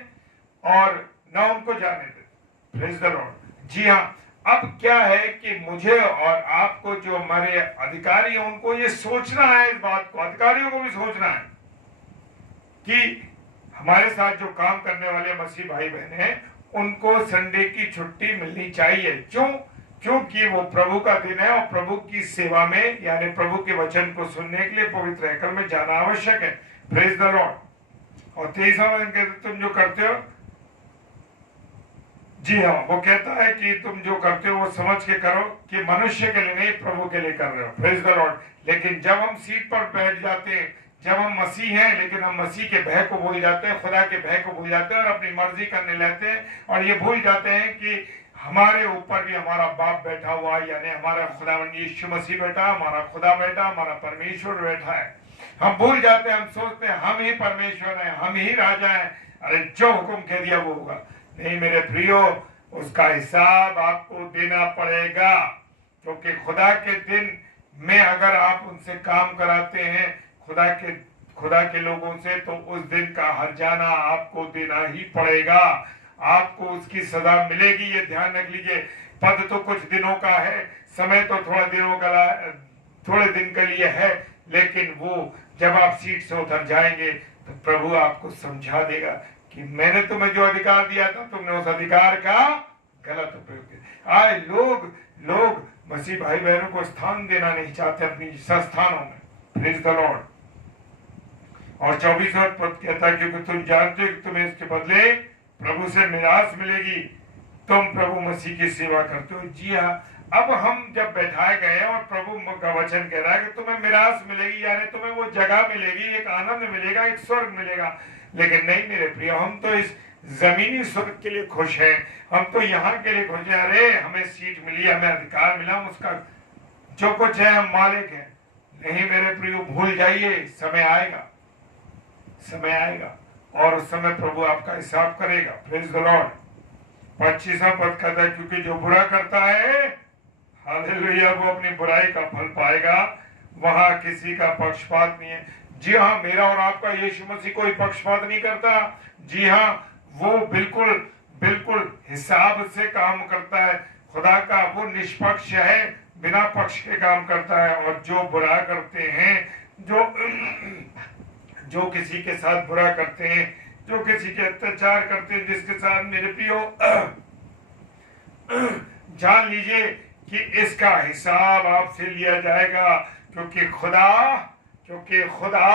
और ना उनको जाने देते। Praise the Lord. जी हाँ, अब क्या है कि मुझे और आपको जो हमारे अधिकारी हैं उनको ये सोचना है, इस बात को अधिकारियों को भी सोचना है कि हमारे साथ जो काम करने वाले मसीह भाई बहन हैं उनको संडे की छुट्टी मिलनी चाहिए। क्योंकि वो प्रभु का दिन है और प्रभु की सेवा में यानी प्रभु के वचन को सुनने के लिए पवित्र हैकल में जाना आवश्यक है। Praise the Lord. और 23वां वचन कहते तुम जो करते हो, जी हाँ, वो कहता है कि तुम जो करते हो वो समझ के करो कि मनुष्य के लिए नहीं प्रभु के लिए कर रहे हो। Praise the Lord. लेकिन जब हम सीट पर बैठ जाते हैं, जब हम मसीह हैं लेकिन हम मसीह के भय को भूल जाते हैं, खुदा के भय को भूल जाते हैं और अपनी मर्जी करने लगते हैं और ये भूल जाते हैं कि हमारे ऊपर भी हमारा बाप बैठा हुआ है, यानी हमारा खुदावंद यीशु मसीह बैठा, हमारा खुदा बैठा, हमारा परमेश्वर बैठा है। हम भूल जाते हैं, हम सोचते हैं हम ही परमेश्वर हैं, हम ही राजा हैं, अरे जो हुक्म कह दिया वो होगा। नहीं मेरे प्रियो, उसका हिसाब आपको देना पड़ेगा, क्योंकि खुदा के दिन में अगर आप उनसे काम कराते हैं खुदा के लोगों से, तो उस दिन का हर्जाना आपको देना ही पड़ेगा, आपको उसकी सजा मिलेगी। ये ध्यान रख लीजिए। पद तो कुछ दिनों का है, समय तो थोड़े दिन के लिए है, लेकिन वो जब आप सीट से उतर जाएंगे तो प्रभु आपको समझा देगा कि मैंने तुम्हें जो अधिकार दिया था तुमने उस अधिकार का गलत उपयोग किया। आए लोग मसीह भाई बहनों को स्थान देना नहीं चाहते अपनी संस्थानों में। Praise the Lord. और 24वां पद कहता है क्योंकि तुम जानते हो कि तुम्हें इसके बदले प्रभु से मिरास मिलेगी, तुम प्रभु मसीह की सेवा करते हो। जी हाँ, अब हम जब बैठाए गए और प्रभु का वचन कह रहा है कि तुम्हें मिरास मिलेगी, यानी तुम्हें वो जगह मिलेगी, एक आनंद मिलेगा, एक स्वर्ग मिलेगा। लेकिन नहीं मेरे प्रिय, हम तो इस जमीनी स्वर्ग के लिए खुश हैं, हम तो यहाँ के लिए खुश हैं। अरे हमें सीट मिली, हमें अधिकार मिला, हम उसका जो कुछ है हम मालिक हैं। नहीं मेरे प्रिय, भूल जाइए, समय आएगा और उस समय प्रभु आपका हिसाब करेगा। Praise the Lord. 25वां पद कहता है क्योंकि जो बुरा करता है, हालेलुया, वो अपनी बुराई का फल पाएगा, वहां किसी का पक्षपात नहीं है। जी हाँ, मेरा और आपका यीशु मसीह कोई पक्षपात नहीं करता। जी हाँ, वो बिल्कुल हिसाब से काम करता है। खुदा का वो निष्पक्ष है, बिना पक्ष के काम करता है। और जो बुरा करते हैं, जो किसी के साथ बुरा करते हैं, जो किसी के अत्याचार करते हैं, जिसके साथ मेरे प्रियो जान लीजिए कि इसका हिसाब आपसे लिया जाएगा, क्योंकि खुदा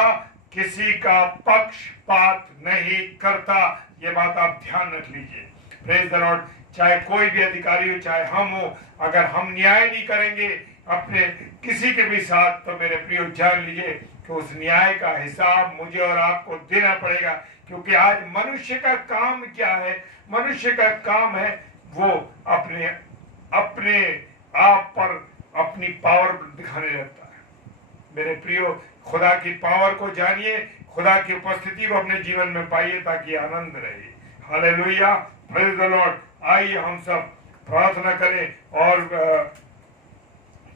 किसी का पक्षपात नहीं करता। ये बात आप ध्यान रख लीजिए। Praise the Lord. चाहे कोई भी अधिकारी हो, चाहे हम हो, अगर हम न्याय नहीं करेंगे अपने किसी के भी साथ, तो मेरे प्रियो जान लीजिए कि उस न्याय का हिसाब मुझे और आपको देना पड़ेगा। क्योंकि आज मनुष्य का काम क्या है? मनुष्य का काम है वो अपने आप पर अपनी पावर दिखाने लगता है। मेरे प्रियो, खुदा की पावर को जानिए, खुदा की उपस्थिति को अपने जीवन में पाइए ताकि आनंद रहे। Hallelujah, praise the Lord. आइए हम सब प्रार्थना करें और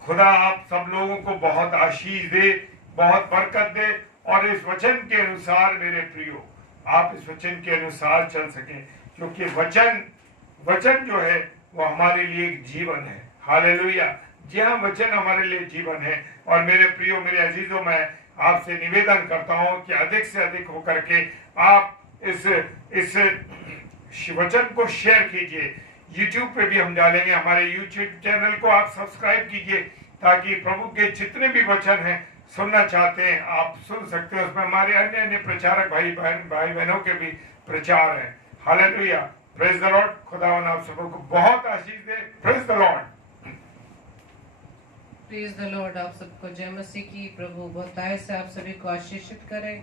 खुदा आप सब लोगों को बहुत आशीष दे, बहुत बरकत दे, और इस वचन के अनुसार मेरे प्रियो आप इस वचन के अनुसार चल सकें, क्योंकि वचन जो है वो हमारे लिए एक जीवन है। हालेलुया। जी हाँ, वचन हमारे लिए जीवन है। और मेरे प्रियो, मेरे अजीजों, मैं आपसे निवेदन करता हूं कि अधिक से अधिक होकर के आप इस वचन को शेयर कीजिए। YouTube पे भी हम डालेंगे, हमारे YouTube चैनल को आप सब्सक्राइब कीजिए ताकि प्रभु के जितने भी वचन हैं सुनना चाहते हैं आप सुन सकते हैं। उसमें हमारे अन्य अन्य प्रचारक भाई बहनों के भी प्रचार हैं। Hallelujah, praise the Lord. खुदावन आप सबको बहुत आशीष दे। Praise the Lord. Praise the Lord. आप सबको जय मसीह की। प्रभु बहुतायत से आप सभी को आशीषित करे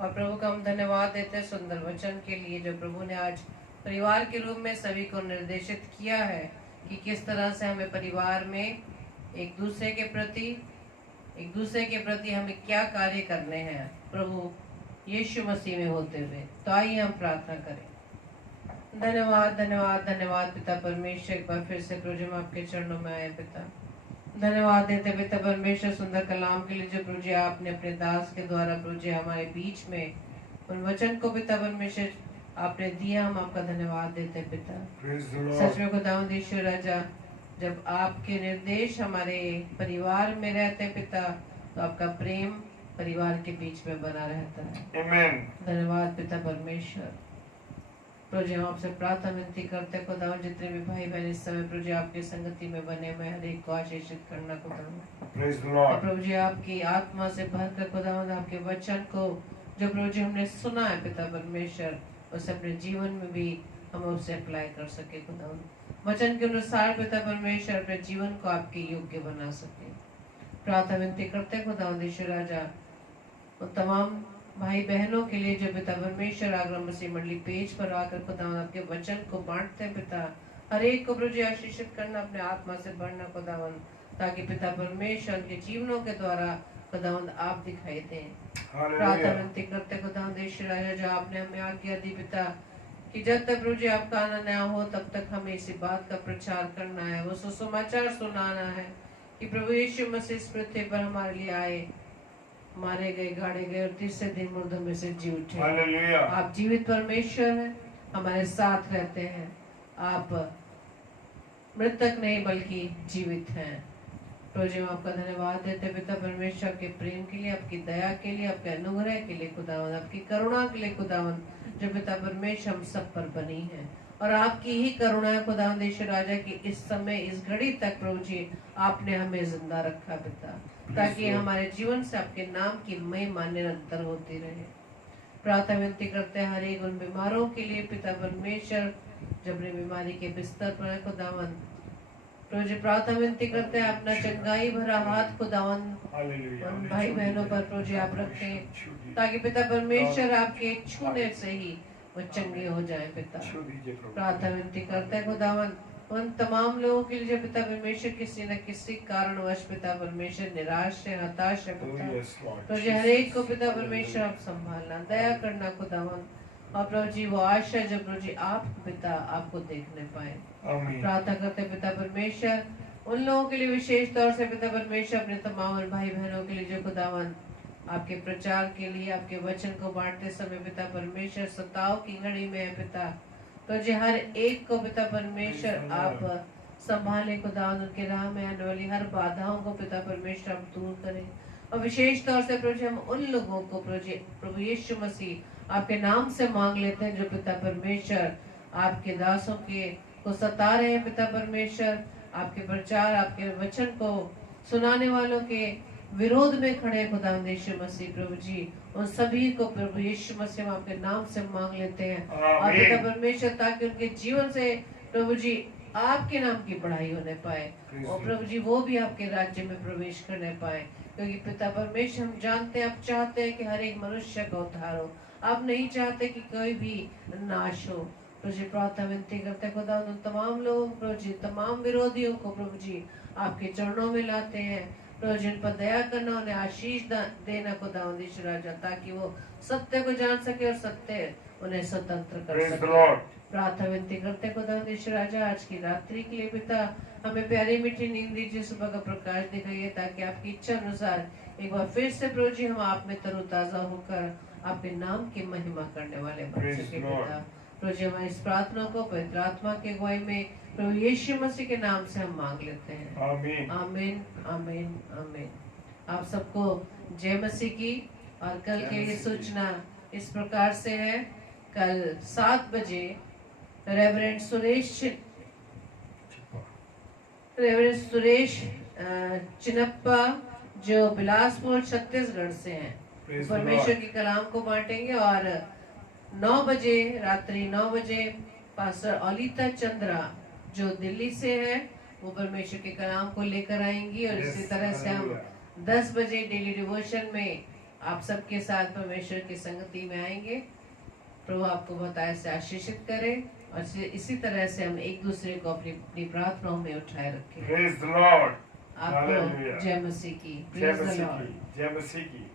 और प्रभु का हम धन्यवाद देते हैं सुंदर वचन के लिए जो प्रभु ने आज परिवार के रूप में सभी को निर्देशित किया है कि किस तरह से हमें परिवार में एक दूसरे के प्रति हमें क्या कार्य करने हैं प्रभु यीशु मसीह में होते हुए। तो आइए हम प्रार्थना करें। धन्यवाद धन्यवाद धन्यवाद पिता परमेश्वर, एक बार फिर से प्रभु हम आपके चरणों में आए पिता। धन्यवाद देते पिता परमेश्वर सुंदर कलाम के लिए जो प्रभु जी आपने अपने दास के द्वारा प्रभु जी हमारे बीच में उन वचन को पिता परमेश्वर आपने दिया, हम आपका धन्यवाद देते पिता। सच में खुदावंद ईश्वर राजा, जब आपके निर्देश हमारे परिवार में रहते पिता तो आपका प्रेम परिवार के बीच में बना रहता है। आमीन। धन्यवाद पिता परमेश्वर। प्रभु जी हम आपसे प्रार्थना विनती करते खुदावंद जितने भी भाई बहन इस समय प्रभु जी आपकी संगति में बने हुए हर एक को आशीषित करना खुदावंद। Praise the Lord. प्रभु जी आपकी आत्मा से भरकर खुदावंद आपके वचन को जो प्रभु जी हमने सुना है पिता परमेश्वर उसे अपने जीवन में भी हम उसे अप्लाई कर सके खुदावंद। वचन के अनुसार पिता परमेश्वर अपने जीवन को आपके योग्य बना सके। प्रार्थना विनती करते खुदावंद ईश्वर राजा उन तमाम भाई बहनों के लिए जो पिता परमेश्वर आगरा मसीह मंडली पेज पर आकर खुदावंद आपके वचन को बांटते हैं पिता, हर एक को प्रभु जी आशीषित करना, अपने आत्मा से भरना खुदावंद, ताकि पिता परमेश्वर के जीवनों के द्वारा खुदावंद आप दिखाई दें। प्रार्थना विनती करते खुदावंद ईश्वर राजा जो आपने हमें आज्ञा दी पिता कि जब तक प्रभु जी आपका आना न हो तब तक हमें इसी बात का प्रचार करना है, वो सुसमाचार सुनाना है कि प्रभु यीशु मसीह इस पृथ्वी पर हमारे लिए आए, मारे गए, गाड़े गए और तीसरे दिन मुर्दों में से जी उठे। आप जीवित परमेश्वर हैं, हमारे साथ रहते हैं, आप मृतक नहीं बल्कि जीवित हैं। प्रभु जी हम आपका धन्यवाद देते पिता परमेश्वर के प्रेम के लिए, आपकी दया के लिए, आपके अनुग्रह के लिए खुदावंद, आपकी करुणा के लिए खुदावंद जो पिता परमेश्वर हम सब पर बनी है। और आपकी ही करुणा है खुदावंद ईश्वर राजा की इस समय इस घड़ी तक प्रभु जी आपने हमें जिंदा रखा पिता, ताकि हमारे जीवन से आपके नाम की महिमा निरंतर होती रहे। प्रार्थना विनती करते हैं हर एक उन बीमारों के लिए पिता परमेश्वर जो अपनी बीमारी के बिस्तर पर है खुदावंद, प्रभु जी प्रार्थना विनती करते हैं अपना चंगाई भरा हाथ खुदावंद उन भाई बहनों पर प्रभु जी आप रखें, ताकि पिता परमेश्वर आपके छूने से ही वो चंगे हो जाए पिता। प्रार्थना विनती करते हैं खुदावंद उन तमाम लोगों के लिए जो पिता परमेश्वर किसी न किसी कारणवश पिता परमेश्वर निराश है, हताश है पिता, तो जी हर एक को पिता परमेश्वर आप संभालना, दया करना खुदावंद, और प्रभु जी वो आशा जो प्रभु जी आप पिता आपको देखने पाए। प्रार्थना करते पिता परमेश्वर उन लोगों के लिए विशेष तौर से पिता परमेश्वर अपने तमाम भाई बहनों के लिए जो खुदावंद आपके प्रचार के लिए आपके वचन को बांटते समय पिता परमेश्वर सताव की घड़ी में है पिता, तो जी हर एक को पिता परमेश्वर आप संभाले खुदावंद, उनके राह में आने वाली हर बाधाओं को पिता परमेश्वर आप दूर करें। और विशेष तौर से प्रभु जी हम उन लोगों को प्रभु यीशु मसीह आपके नाम से मांग लेते हैं जो पिता परमेश्वर आपके दासों के को सता रहे हैं पिता परमेश्वर, आपके प्रचार आपके वचन को सुनाने वालों के विरोध में खड़े खुदावंद यीशु मसीह प्रभु जी उन सभी को प्रभु यीशु मसीह हम आपके नाम से मांग लेते हैं और पिता परमेश्वर ताकि उनके जीवन से प्रभु जी आपके नाम की बढ़ाई होने पाए और प्रभु जी वो भी आपके राज्य में प्रवेश करने पाए, क्योंकि पिता परमेश्वर हम जानते हैं आप चाहते हैं कि हर एक मनुष्य का उद्धार हो, आप नहीं चाहते कि कोई भी नाश हो। प्रभु जी प्रार्थना विनती करते खुदा उन तमाम लोगों प्रभु जी तमाम विरोधियों को प्रभु जी आपके चरणों में लाते हैं, प्रभु जी उन पर दया करना, उन्हें आशीष देना खुदावंद ईश्वर राजा, ताकि वो सत्य को जान सके और सत्य उन्हें स्वतंत्र कर सके। प्रार्थना विनती करते खुदावंद ईश्वर राजा आज की रात्रि के लिए पिता हमें प्यारी मीठी नींद दीजिए, सुबह का प्रकाश दिखाइए, ताकि आपकी इच्छा अनुसार एक बार फिर से प्रभु जी हम आप में तरोताजा होकर आपके नाम की महिमा करने वाले बन सके पिता। प्रभु जी हमारी इस प्रार्थना को पवित्र आत्मा के अगुवाई में प्रभु यीशु मसीह के नाम से हम मांग लेते हैं। आमीन आमीन आमीन आमीन। आप सबको जय मसीह की। और कल के लिए सूचना इस प्रकार से है, कल 7 बजे रेवरेंड सुरेश चिनप्पा जो बिलासपुर छत्तीसगढ़ से हैं, Praise the परमेश्वर Lord. के कलाम को बांटेंगे। और 9 बजे रात्रि 9 बजे पास्टर ओलिता चंद्रा जो दिल्ली से है, वो परमेश्वर के कलाम को लेकर आएंगी। और Yes, इसी तरह से हम hallelujah. 10 बजे डेली डिवोशन में आप सबके साथ परमेश्वर की संगति में आएंगे। प्रभु आपको बहुत ऐसे आशीषित करे और इसी तरह से हम एक दूसरे को अपनी अपनी प्रार्थनाओं में उठाए रखें। Praise the Lord. आपको Hallelujah. जय मसीह की। जय Praise the मसीह Lord. की, जय मसीह की।